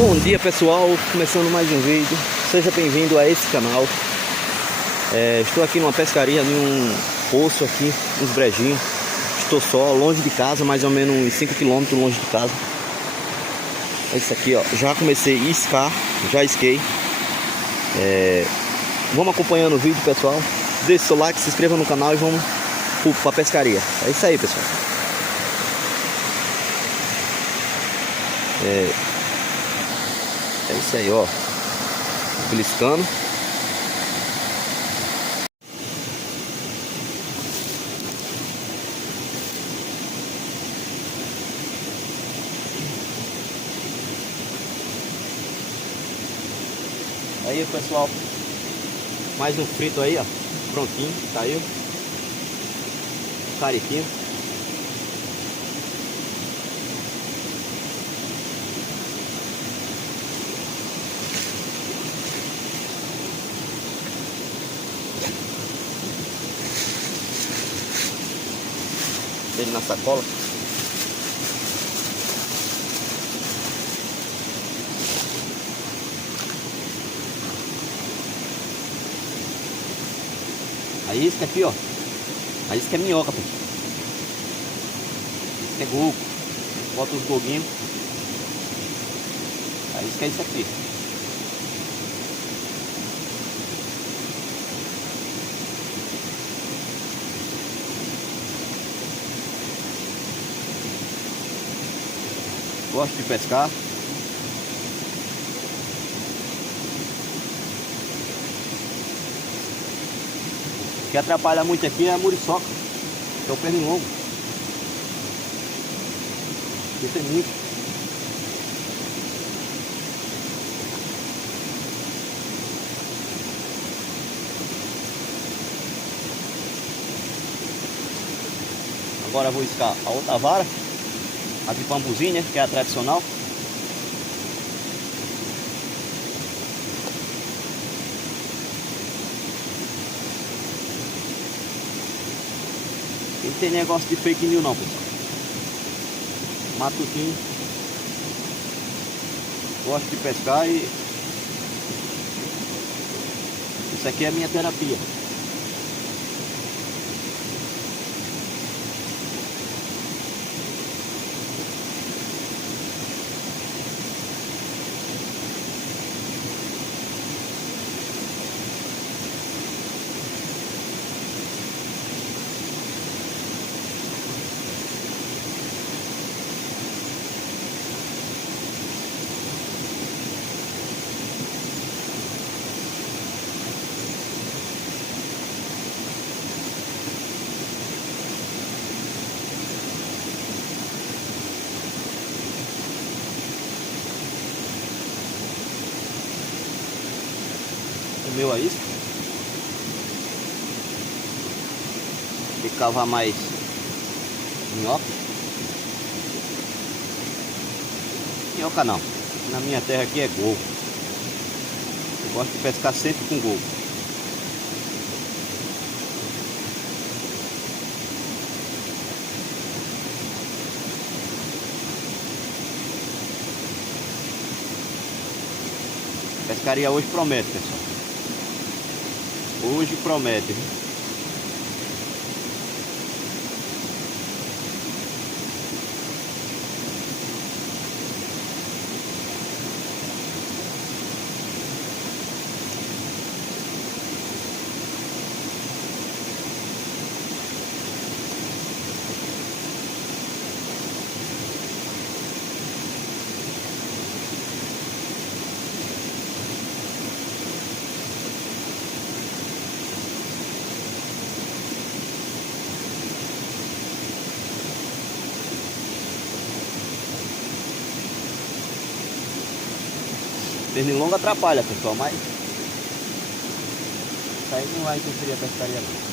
Bom dia pessoal, começando mais um vídeo. Seja bem-vindo a esse canal. Estou aqui numa pescaria, em um poço aqui, uns brejinhos. Estou só, longe de casa, mais ou menos uns 5 km longe de casa. É isso aqui, ó. Já comecei a iscar, já isquei. Vamos acompanhando o vídeo, pessoal. Deixe seu like, se inscreva no canal e vamos para a pescaria. É isso aí, pessoal. É isso aí, ó. Beliscando. Aí, pessoal, mais um frito aí, ó. Prontinho, saiu. Cariquinho. Ele na sacola. A isca aqui, ó. A isca é minhoca, pô. Isca é gogo. Bota os goguinhos. A isca é isso aqui. Gosto de pescar. O que atrapalha muito aqui é a muriçoca, que é o pernilongo. Isso é muito. Agora eu vou iscar a outra vara, a de bambuzinho, né, que é a tradicional. Não tem negócio de fake news não, pessoal. Matutinho. Gosto de pescar e isso aqui é a minha terapia. Comeu a isca. Tem que cavar mais minhoca. Minhoca não. Na minha terra aqui é gogo. Eu gosto de pescar sempre com gogo. Pescaria hoje promete, pessoal. Hoje promete, viu? Pernilongo atrapalha, pessoal, mas isso aí não vai interferir a pescaria não.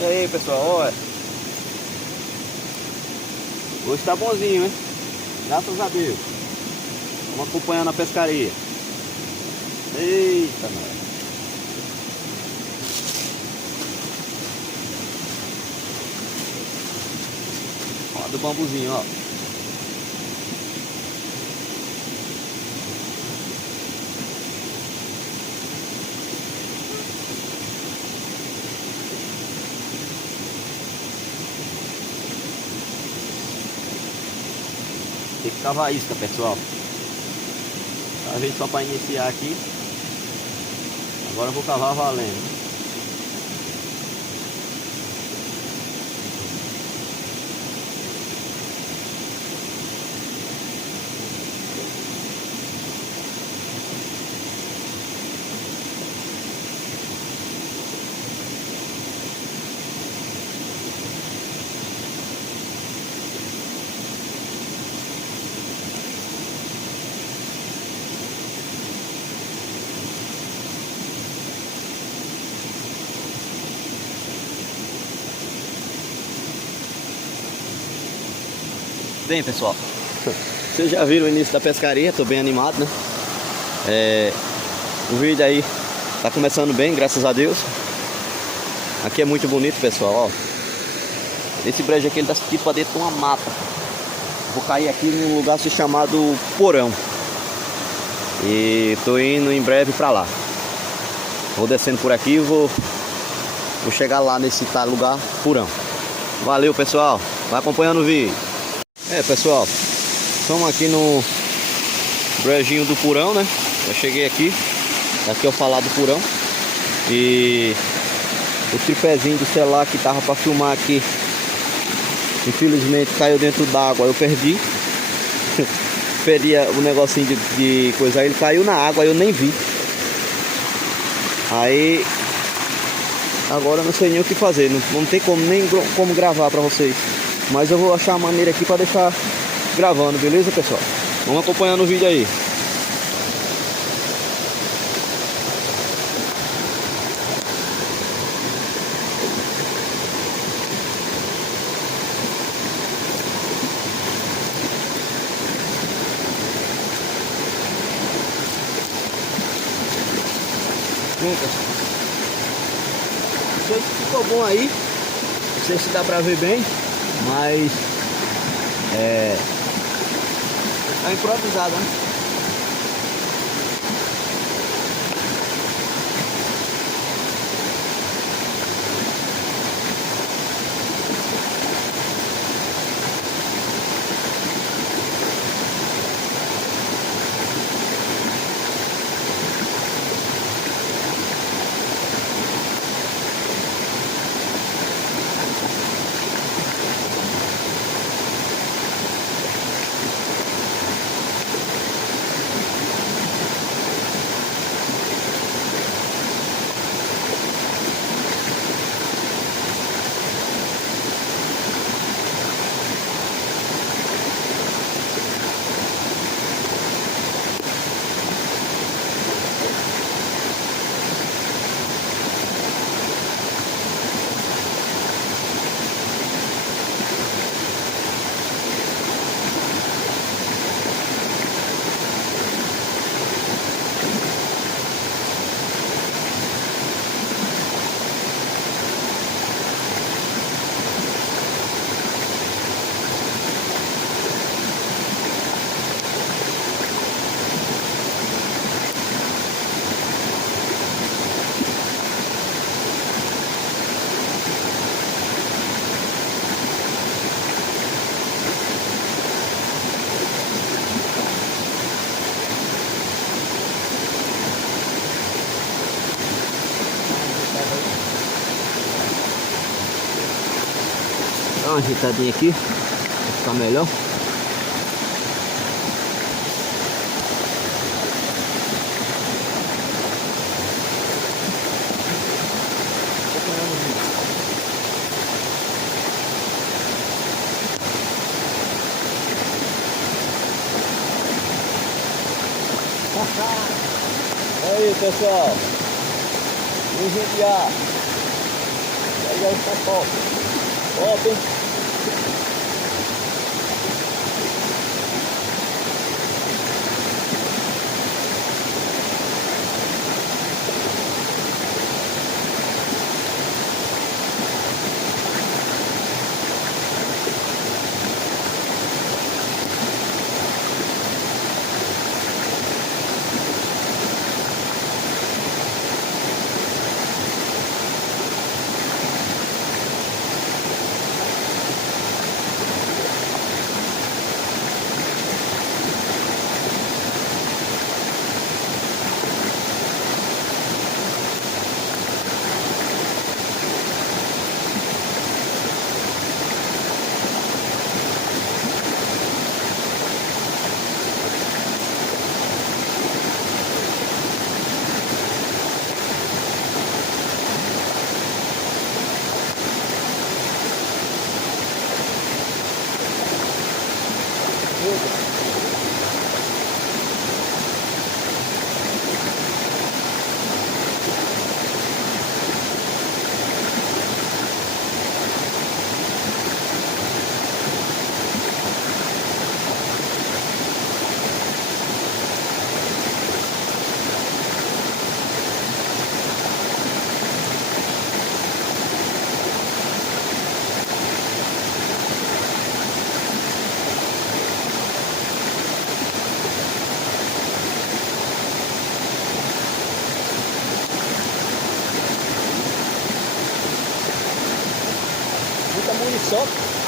E aí, pessoal, olha. Hoje tá bonzinho, hein? Graças a Deus. Vamos acompanhando a pescaria. Eita, nós. Ó, do bambuzinho, ó. Tem que cavar isca, pessoal. Cavei só para iniciar aqui. Agora eu vou cavar valendo. Bem, pessoal, vocês já viram o início da pescaria, tô bem animado, né? O vídeo aí tá começando bem, graças a Deus. Aqui é muito bonito, pessoal, ó. Esse brejo aqui, ele tá tipo pra dentro de uma mata. Vou cair aqui num lugar chamado Porão. E tô indo em breve pra lá. Vou descendo por aqui e vou chegar lá nesse tal lugar, Porão. Valeu, pessoal, vai acompanhando o vídeo. Pessoal, estamos aqui no brejinho do Porão, né? Eu cheguei aqui. Aqui é o falar do Porão. E o tripézinho do celular que tava para filmar aqui, infelizmente caiu dentro d'água. Eu perdi. Perdi o negocinho de coisa. Aí ele caiu na água, eu nem vi. Aí agora eu não sei nem o que fazer. Não tem como nem como gravar para vocês. Mas eu vou achar a maneira aqui para deixar gravando, beleza, pessoal? Vamos acompanhando o vídeo aí. Bom, pessoal, não sei se ficou bom aí. Não sei se dá pra ver bem. Mas tá improvisado, né? Dá uma ajeitadinha aqui pra ficar melhor. Aí, pessoal, vamos judiar. E Deve estar top. Top, hein? Muita munição.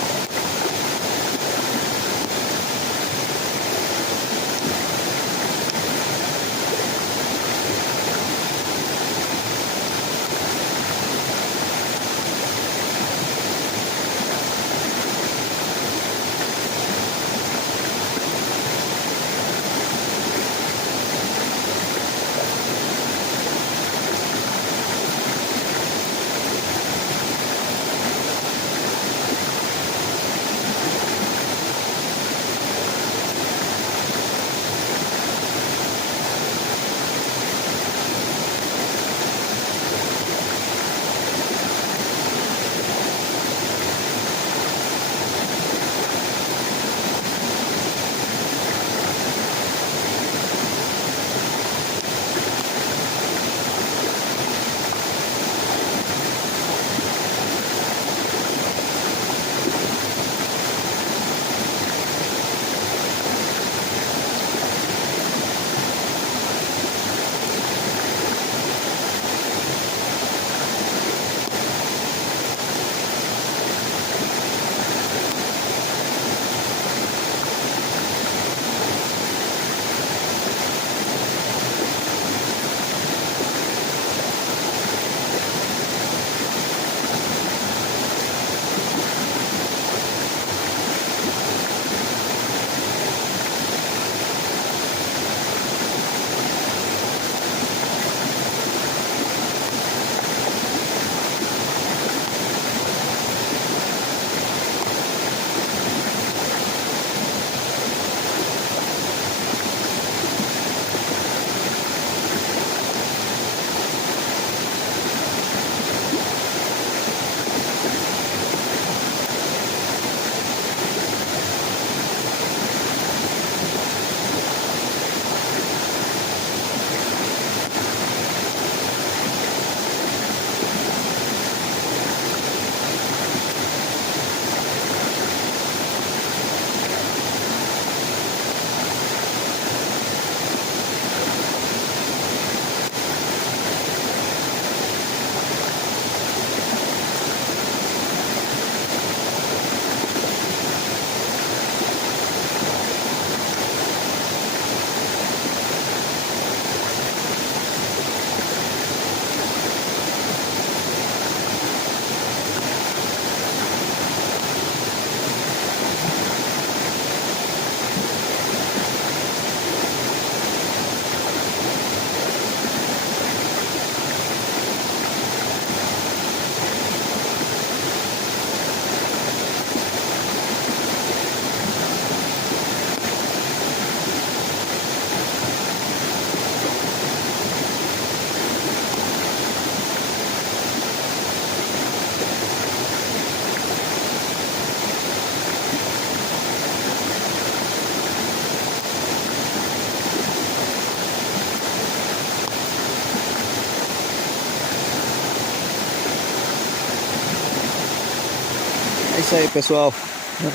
isso aí, pessoal.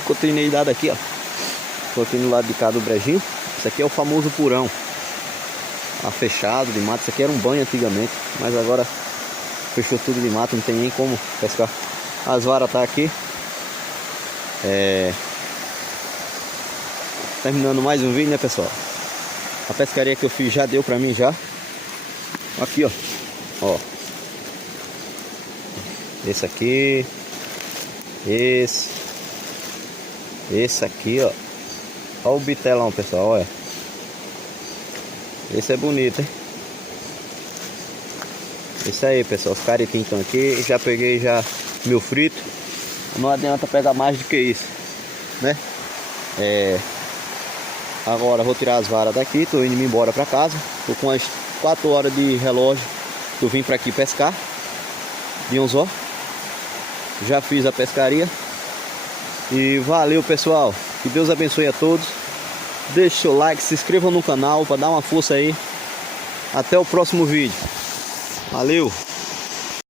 Continuidade aqui, ó. Tô aqui no lado de cá do brejinho. Isso aqui é o famoso purão. Tá fechado de mato. Isso aqui era um banho antigamente, mas agora fechou tudo de mato, não tem nem como pescar. As varas tá aqui. Terminando mais um vídeo, né, pessoal? A pescaria que eu fiz já deu pra mim já. Aqui, ó. Ó. Esse aqui. Esse aqui, ó. Olha o bitelão, pessoal, olha. Esse é bonito, hein? Isso aí, pessoal, os cariquinhos estão aqui. Já peguei já meu frito. Não adianta pegar mais do que isso, né? Agora vou tirar as varas daqui. Tô indo embora pra casa. Tô com as 4 horas de relógio. Eu vim pra aqui pescar de anzol. Já fiz a pescaria. E valeu, pessoal. Que Deus abençoe a todos. Deixe seu like, se inscrevam no canal para dar uma força aí. Até o próximo vídeo. Valeu!